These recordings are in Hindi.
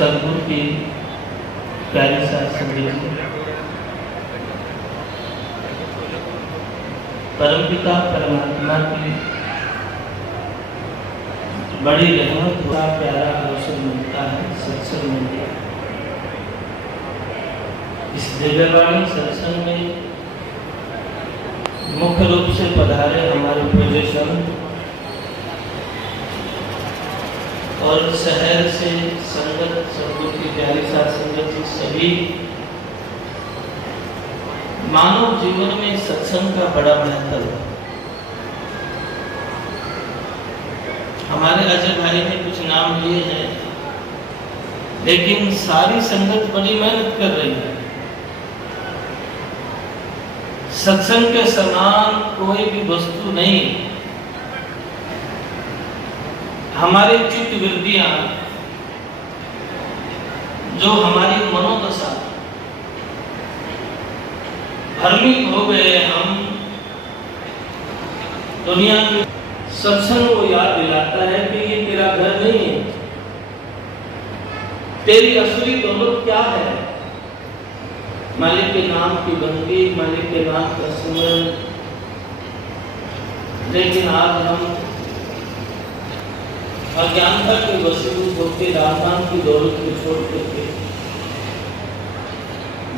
सदगुरु की प्यारी साथ संदेश परमपिता परमात्मा की बड़ी रहमत का प्यारा अवसर मिलता है सत्संग में। इस दिव्यवाणी सत्संग में मुख्य रूप से पधारे हमारे पूज्य संत और शहर से संगत सदगुरु की प्यारी साथ संगत की सभी मानव जीवन में सत्संग का बड़ा महत्व है। हमारे अजय भाई ने कुछ नाम लिए हैं, लेकिन सारी संगत बड़ी मेहनत कर रही है। सत्संग के समान कोई भी वस्तु नहीं। हमारी चित्त वृत्तियां जो हमारी मनोदशा भ्रमित हो गए, हम दुनिया के सत्संग को याद दिलाता है कि ये तेरा घर नहीं है, तेरी असली दौलत क्या है। मालिक के नाम की बंदगी, मालिक के नाम का सुमरन। लेकिन आज हम अज्ञानता के वशीभूत होकर राम नाम की दौलत को छोड़ करके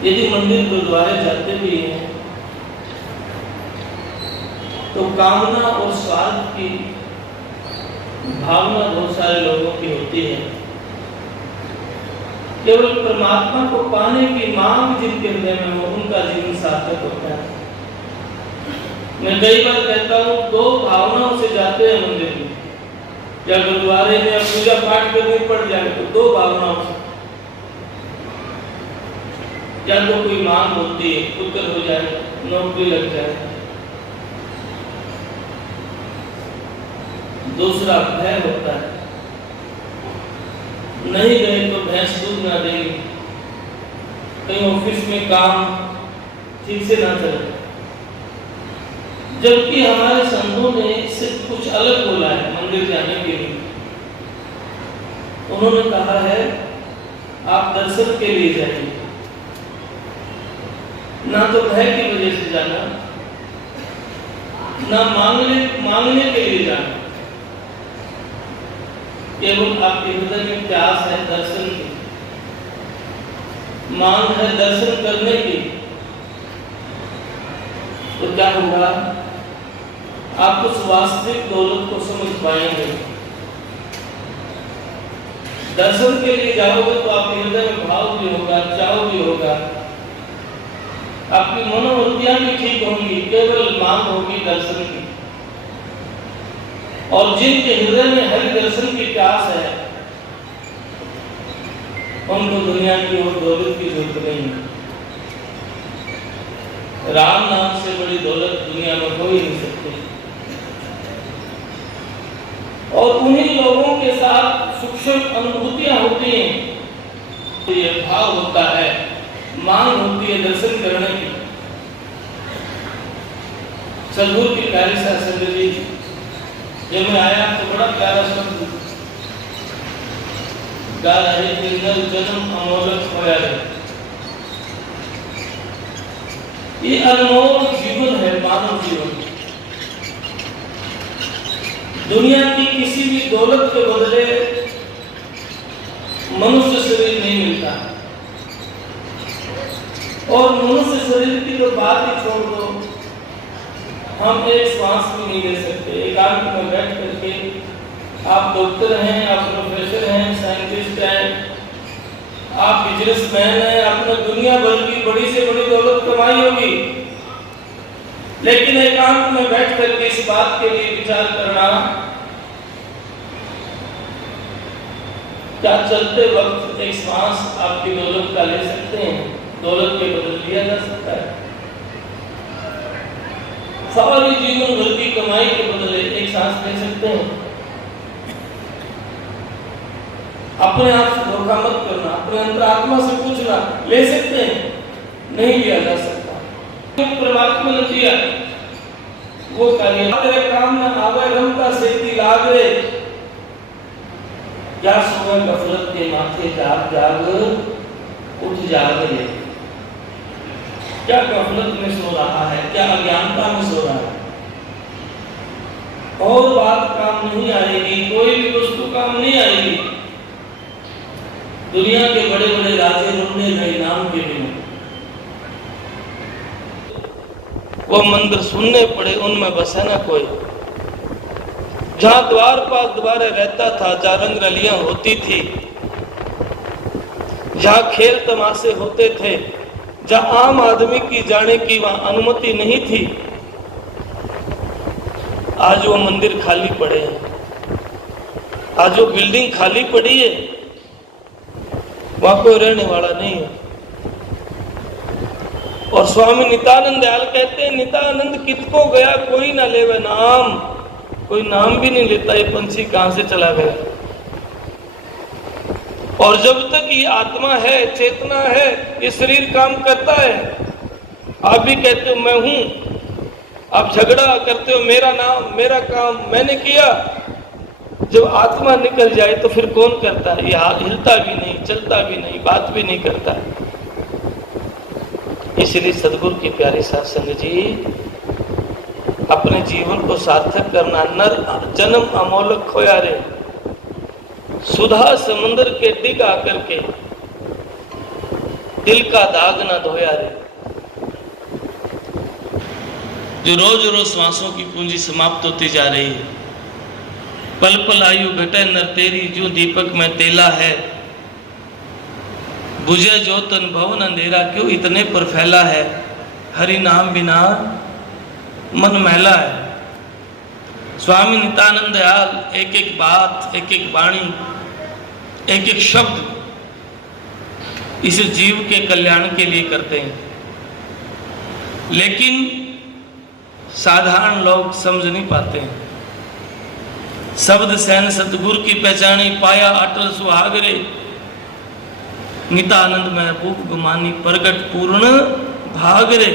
यदि मंदिर गुरुद्वारे जाते भी हैं तो कामना और स्वार्थ की भावना बहुत सारे लोगों की होती है। केवल परमात्मा को पाने की मांग जिनके हृदय में हो, उनका जीवन सार्थक होता है। मैं कई बार कहता हूँ, दो भावनाओं से जाते हैं मंदिर में या गुरुद्वारे में पूजा पाठ करनी पड़ जाए तो दो भावनाओं से। या तो कोई मांग होती है, पुत्र हो जाए, नौकरी लग जाए। दूसरा भय होता है, नहीं गए तो भैंस दूध ना देगी, कहीं ऑफिस में काम ठीक से ना चले। जबकि हमारे संतों ने इससे कुछ अलग बोला है मंदिर जाने के लिए। उन्होंने कहा है आप दर्शन के लिए जाइए, ना तो भय की वजह से जाना, ना मांगने के लिए जाना। केवल आपके हृदय में प्यास है दर्शन की, मांग है दर्शन करने की, तो क्या होगा? आप उस वास्तविक दौलत को समझ पाएंगे। दर्शन के लिए जाओगे तो आपके हृदय में भाव भी होगा, चाव भी होगा, आपकी मनोवृत्तियां भी ठीक होंगी। केवल मांग होगी दर्शन की। और जिनके हृदय में हरि दर्शन की प्यास है, उनको दुनिया की और दौलत की जरूरत नहीं है। राम नाम से बड़ी दौलत दुनिया में हो ही नहीं सकती। और उन्हीं लोगों के साथ सूक्ष्म अनुभूतियां होती हैं, ये भाव होता है, मांग होती है दर्शन करने की। सदगुरु की प्यारी सत्संग जी जब मैं आया तो बड़ा प्यारा शब्द गा रहे थे, नर जन्म अमोलक होया है। ये अनमोल जीवन है, मानव जीवन। दुनिया की किसी भी दौलत के बदले मनुष्य शरीर नहीं मिलता। और मनुष्य शरीर की तो बात ही छोड़ दो, हम एक श्वास भी नहीं ले सकते। एकांत में बैठ करके, आप डॉक्टर हैं, आप प्रोफेसर हैं, साइंटिस्ट हैं, आप बिजनेसमैन हैं, आपने दुनिया भर की बड़ी से बड़ी दौलत कमाई होगी, लेकिन एकांत में बैठ करके इस बात के लिए विचार करना, क्या चलते वक्त एक श्वास आपकी दौलत का ले सकते हैं? दौलत के बदल लिया जा सकता है? सारी जीवन भर की कमाई के बदले एक सांस ले सकते हैं? अपने आप से धोखा मत करना, अपने अंतरात्मा से पूछना, ले सकते हैं? नहीं लिया जा सकता। परमात्मा ने दिया वो कार्य, तेरे काम न आवे रमता सेती लागरे, क्या सोए गफलत के माथे जाग जाग उठ जागे। क्या गफलत में सो रहा है, क्या अज्ञानता में सो रहा है? और बात काम नहीं आएगी, कोई भी वस्तु काम नहीं आएगी। दुनिया के बड़े बड़े राजे रुकने गए नाम के बिना, वो मंदिर सुनने पड़े, उनमें बसे ना कोई। जहां द्वार पास द्वारे रहता था, जहां रंग रलियां होती थी, जहां खेल तमाशे होते थे, जहां आम आदमी की जाने की वहां अनुमति नहीं थी, आज वो मंदिर खाली पड़े हैं, आज वो बिल्डिंग खाली पड़ी है, वहां कोई रहने वाला नहीं है। और स्वामी नित्यानंद दयाल कहते हैं, नित्यानंद कितको गया कोई ना लेवे नाम, कोई नाम भी नहीं लेता, ये पंछी कहां से चला गया। और जब तक ये आत्मा है, चेतना है, ये शरीर काम करता है। आप भी कहते हो मैं हूं, आप झगड़ा करते हो मेरा नाम, मेरा काम, मैंने किया। जब आत्मा निकल जाए तो फिर कौन करता है? ये हिलता भी नहीं, चलता भी नहीं, बात भी नहीं करता। इसलिए सदगुरु की प्यारी साध संगत जी, अपने जीवन को सार्थक करना, नर जन्म अमोलक खोया रे, सुधा समुद्र के डिग आकर के दिल का दाग ना धोया रे। जो रोज रोज श्वासों की पूंजी समाप्त होती जा रही है, पल पल आयु घटे नर तेरी, जो दीपक में तेला है, बुझे जो तन भवन अंधेरा, क्यों इतने पर फैला है, हरि नाम बिना मन मैला है। स्वामी नित्यानंद दयाल एक एक बात, एक एक वाणी, एक एक शब्द इस जीव के कल्याण के लिए करते हैं, लेकिन साधारण लोग समझ नहीं पाते हैं। शब्द सैन सतगुरु की पहचानी, पाया अटल सुहागरे, नित्यानंद महबूब गुमानी, प्रगट पूर्ण भागरे।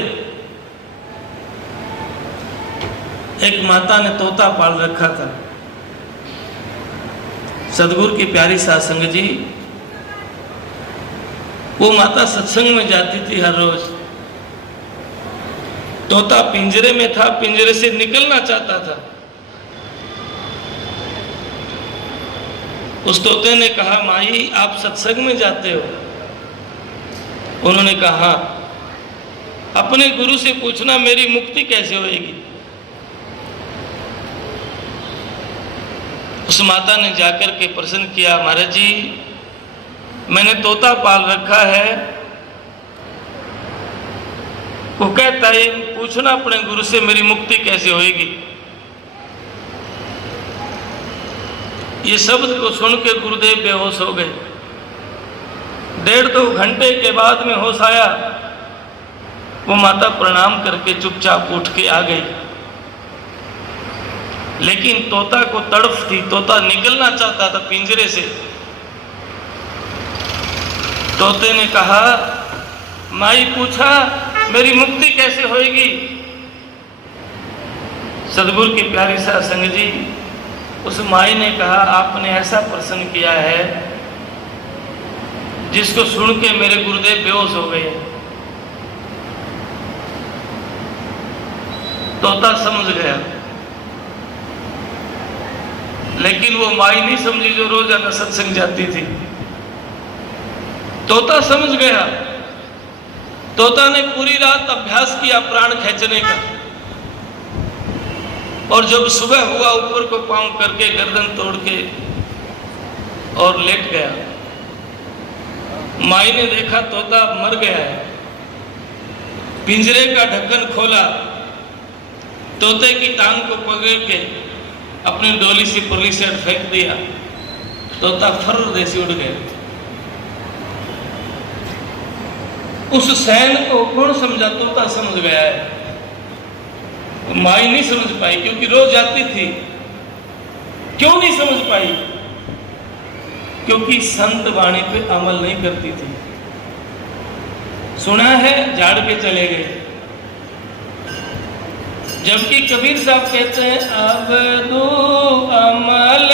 एक माता ने तोता पाल रखा था। सदगुरु की प्यारी साध संगत जी, वो माता सत्संग में जाती थी हर रोज। तोता पिंजरे में था, पिंजरे से निकलना चाहता था। उस तोते ने कहा, माई आप सत्संग में जाते हो? उन्होंने कहा, अपने गुरु से पूछना मेरी मुक्ति कैसे होएगी। उस माता ने जाकर के प्रश्न किया, महाराज जी मैंने तोता पाल रखा है, वो कहता है पूछना अपने गुरु से मेरी मुक्ति कैसे होएगी। ये शब्द को सुन के गुरुदेव बेहोश हो गए। 1.5-2 घंटे के बाद में होश आया। वो माता प्रणाम करके चुपचाप उठ के आ गई, लेकिन तोता को तड़फ थी। तोता निकलना चाहता था पिंजरे से। तोते ने कहा, माई पूछा मेरी मुक्ति कैसे होएगी। सदगुरु की प्यारी साध संगत जी, उस माई ने कहा, आपने ऐसा प्रश्न किया है जिसको सुन के मेरे गुरुदेव बेहोश हो गए। तोता समझ गया, लेकिन वो माई नहीं समझी जो रोजाना सत्संग जाती थी। तोता समझ गया, तोता ने पूरी रात अभ्यास किया प्राण खींचने का, और जब सुबह हुआ ऊपर को पांव करके गर्दन तोड़ के और लेट गया। माई ने देखा तोता मर गया है, पिंजरे का ढक्कन खोला, तोते की टांग को पकड़ के अपनी डोली से पुरली से फेंक दिया, तोता फर्र जैसे उड़ गया। उस सैन को कौन समझा? तोता समझ गया है। माई नहीं समझ पाई क्योंकि रोज जाती थी। क्यों नहीं समझ पाई? क्योंकि संत वाणी पे अमल नहीं करती थी। सुना है झाड़ के चले गए, जबकि कबीर साहब कहते हैं अब दो अमल